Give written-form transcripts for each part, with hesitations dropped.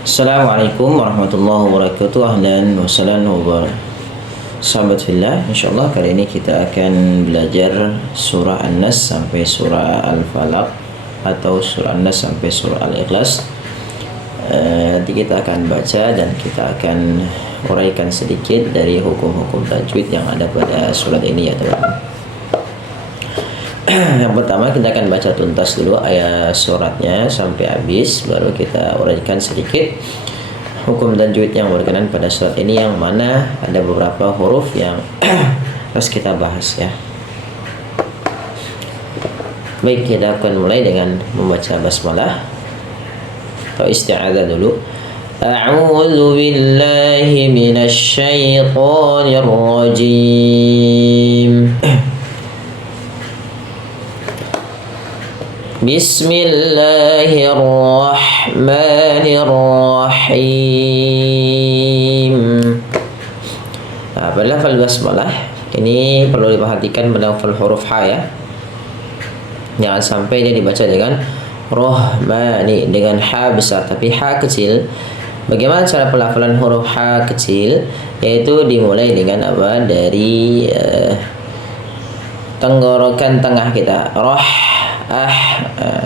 Assalamualaikum warahmatullahi wabarakatuh. Ahlan wa sahlan wa sahabat fillah. Insyaallah kali ini kita akan belajar surah An-Nas sampai surah Al-Falaq atau surah An-Nas sampai surah Al-Ikhlas. Nanti kita akan baca dan kita akan uraikan sedikit dari hukum-hukum tajwid yang ada pada surat ini ya teman-teman. Yang pertama kita akan baca tuntas dulu ayat suratnya sampai habis, baru kita uraikan sedikit hukum tajwid yang berkenaan pada surat ini, yang mana ada beberapa huruf yang harus kita bahas ya. Baik, kita akan mulai dengan membaca basmalah atau isti'adzah dulu. A'udzu billahi minasy syaithanir rajim. Bismillahirrahmanirrahim. Nah, pada lafal basmalah ini perlu diperhatikan pada lafal huruf ha ya. Jangan sampai dia dibaca dengan rohmani dengan ha besar tapi ha kecil. Bagaimana cara pelafalan huruf ha kecil? Yaitu dimulai dengan apa? Dari tenggorokan tengah kita.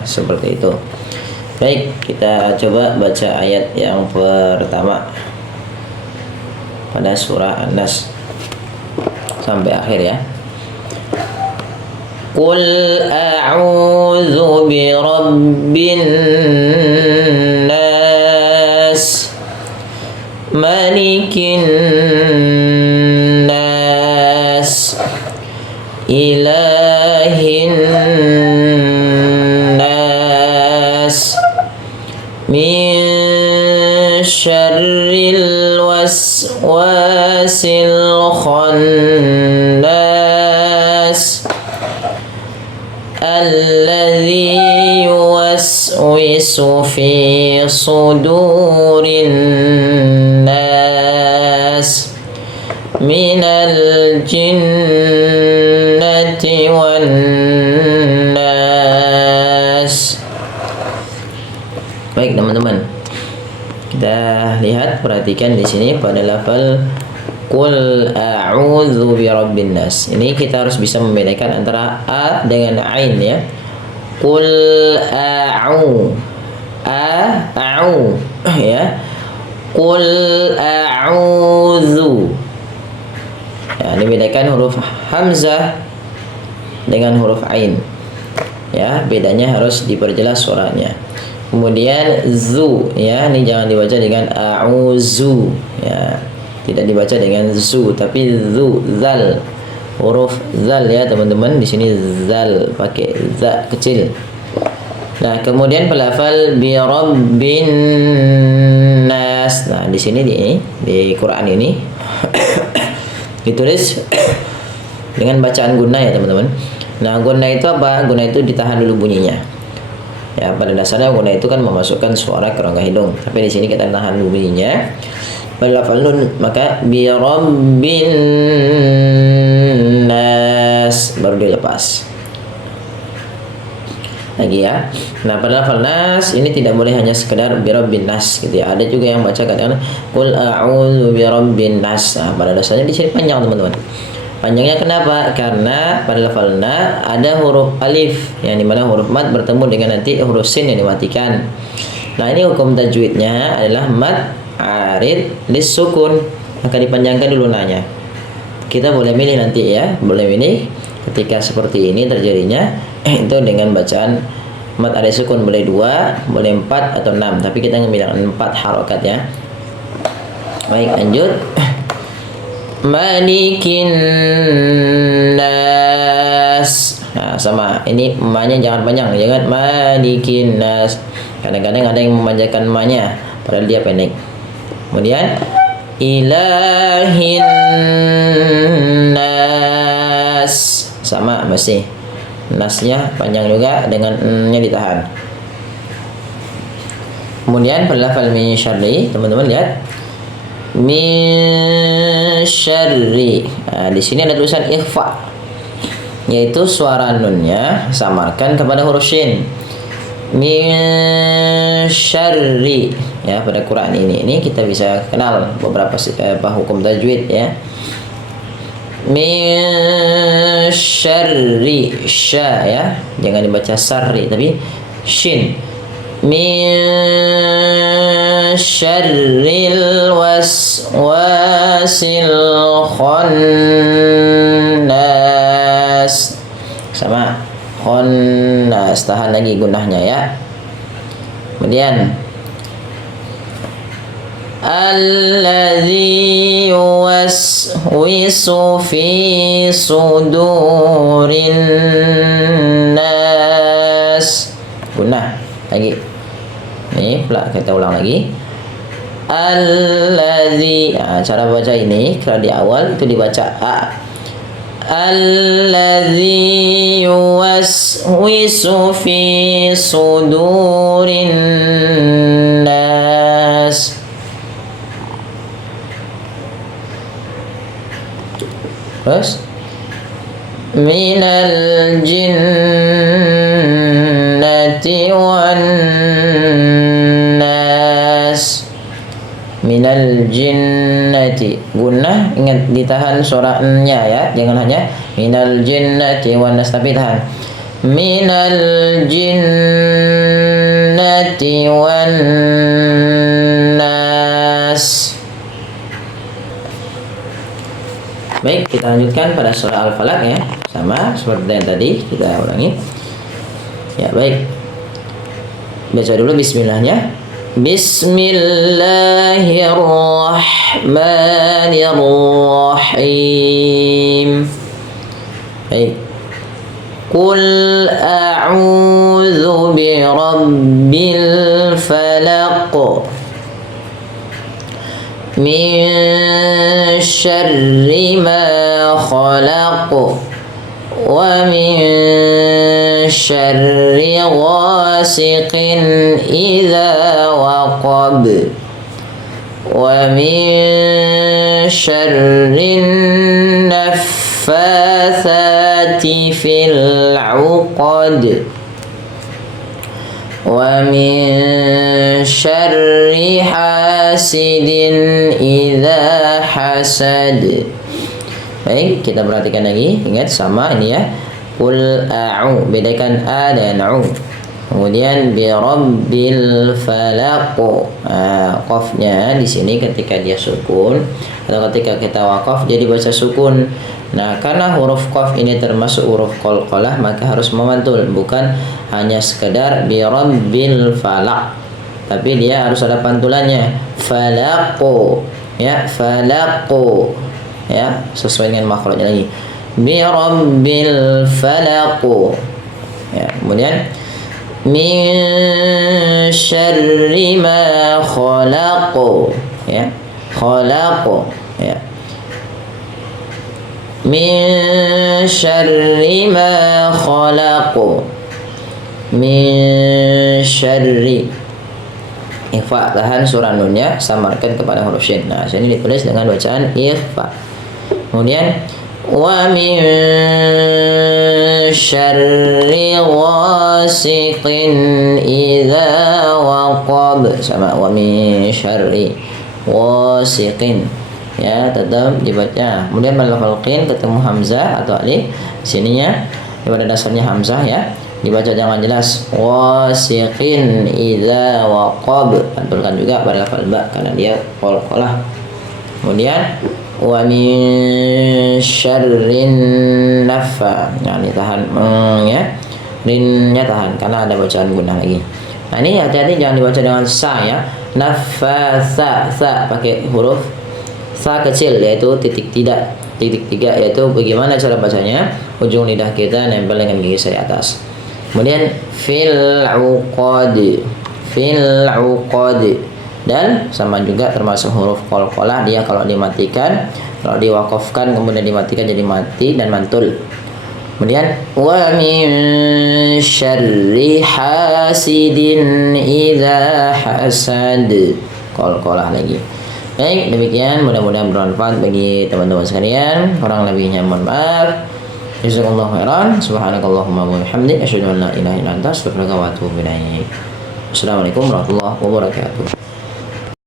Seperti itu. Baik, kita coba baca ayat yang pertama pada surah An-Nas sampai akhir ya. Qul a'udzu birabbin nas malikin nas ilahin min syarril waswasil khannas alladzi yuwaswisu fi sudurin nas minal jinnati wan nas. Baik teman-teman, kita lihat, perhatikan di sini pada lafal Qul a'udzu birabbin nas. Ini kita harus bisa membedakan antara a dengan ain ya. Qul a'u ya. Qul a'udzu. Ya, ini bedakan huruf hamzah dengan huruf ain. Ya, bedanya harus diperjelas suaranya. Kemudian zu ya, ini jangan dibaca dengan a'uzu ya, tidak dibaca dengan zu tapi zu, zal, huruf zal ya teman-teman. Di sini zal pakai za kecil. Nah, kemudian pelafal bi rabbin nas. Nah, di sini di Quran ini ditulis dengan bacaan gunna ya teman-teman. Nah, gunna itu apa? Gunna itu ditahan dulu bunyinya. Ya, pada dasarnya gunna itu kan memasukkan suara ke rongga hidung, tapi di sini kita tahan dulu bunyinya. Pada lafal nun maka bi rabbin nas baru dilepas lagi ya. Nah, pada lafal nas ini tidak boleh hanya sekedar bi rabbin nas gitu ya. Ada juga yang baca kadang qul a'udzu bi rabbin nas. Nah, pada dasarnya di sini panjang teman-teman. Panjangnya kenapa? Karena pada lafal na ada huruf alif yang dimana huruf mat bertemu dengan nanti huruf sin yang dimatikan. Nah, ini hukum tajwidnya adalah mat arid lis sukun, maka dipanjangkan dulu nanya. Kita boleh milih nanti ya, boleh milih ketika seperti ini terjadinya itu dengan bacaan mat arid sukun, boleh 2, boleh 4 atau 6, tapi kita ngambil 4 harokat ya. Baik, lanjut. Malikin nas. Nah, sama. Ini emaknya jangan panjang, jangan malikin nas. Kadang-kadang ada yang memanjakan emaknya padahal dia pendek. Kemudian ilahin nas. Sama masih. Nasnya panjang juga dengan n-nya ditahan. Kemudian pada lafal min syarri, teman-teman lihat. Min syarri. Nah, di sini ada tulisan ikhfa, yaitu suara nunnya samarkan kepada huruf shin. Min syarri. ya pada Quran ini kita bisa kenal beberapa hukum tajwid ya. Min syarri sya ya, jangan dibaca sarri tapi shin. Min syarril waswasil khannas, sama khannas, tahan lagi gunahnya ya. Kemudian alladzi yuwaswisu fi sudurin nas, gunah lagi. Ini pula kita ulang lagi. Alladzi, cara baca ini kalau di awal itu dibaca a. Alladzi yuwaswisu fi sudurin nas. Terus minal jinnati wan nas. Minal jinnati, gunnah ingat ditahan suaranya ya, jangan hanya minal jinnati wan nas tapi tahan. Minal jinnati wan nas. Baik, kita lanjutkan pada surah Al-Falaq ya. Sama seperti yang tadi, kita ulangi. Ya, baik. Baca dulu bismillahnya. Bismillahirrahmanirrahim. Baik. Qul a'udzu birabbil falaq. Min syarri ma khalaq wa min syarri ghasiqin idza waqab wa min syarri naffatsati fil 'uqad wa min syarri hasidin idza hasad. Baik, kita perhatikan lagi. Ingat sama ini ya. Qul a'u, bedakan a dan u. Kemudian bi rabbil falaq. Qafnya di sini ketika dia sukun atau ketika kita wakaf jadi baca sukun. Nah, karena huruf qaf ini termasuk huruf qalqalah maka harus memantul, bukan hanya sekedar bi rabbil falaq. Tapi dia harus ada pantulannya. Falaqu ya, falaqu ya, sesuai dengan makhrajnya lagi. Bi rabbil falaq. Ya, kemudian min syarri ma khalaq ya, khalaq ya. Min syarri ma khalaq. Min syarri, ikhfa tahan surah nunnya, samarkan kepada huruf shin. Nah, sini ditulis dengan bacaan ikhfa. Kemudian wa min syarri ghasiqin idza waqab, sama wa min syarri ghasiqin ya, tetap dibaca. Kemudian pada khalqin ketemu hamzah atau alif, sininya pada dasarnya hamzah ya, dibaca jangan jelas. Wasiqin idza waqab, pantulkan juga pada lafal ba karena dia qalqalah. Kemudian wa min syarrin naffa, nah ini tahan ya, rinnya tahan karena ada bacaan gunah lagi. Nah, ini hati-hati jangan dibaca dengan sa ya. Nafasa, sa pakai huruf sa kecil yaitu titik tiga, yaitu bagaimana cara bacanya, ujung lidah kita nempel dengan gigi seri atas. Kemudian fil uqad, fil uqad, dan sama juga termasuk huruf qalqalah, dia kalau dimatikan, kalau diwakafkan kemudian dimatikan jadi mati dan mantul. Kemudian wa min syarri hasidin idza hasad, qalqalah lagi. Baik, demikian mudah-mudahan bermanfaat bagi teman-teman sekalian. Kurang lebihnya mohon maaf. Jazakallahu khairan. Subhanakallahumma wa bihamdika asyhadu an la ilaha illa anta astaghfiruka wa atubu ilaik. Assalamualaikum warahmatullahi wabarakatuh.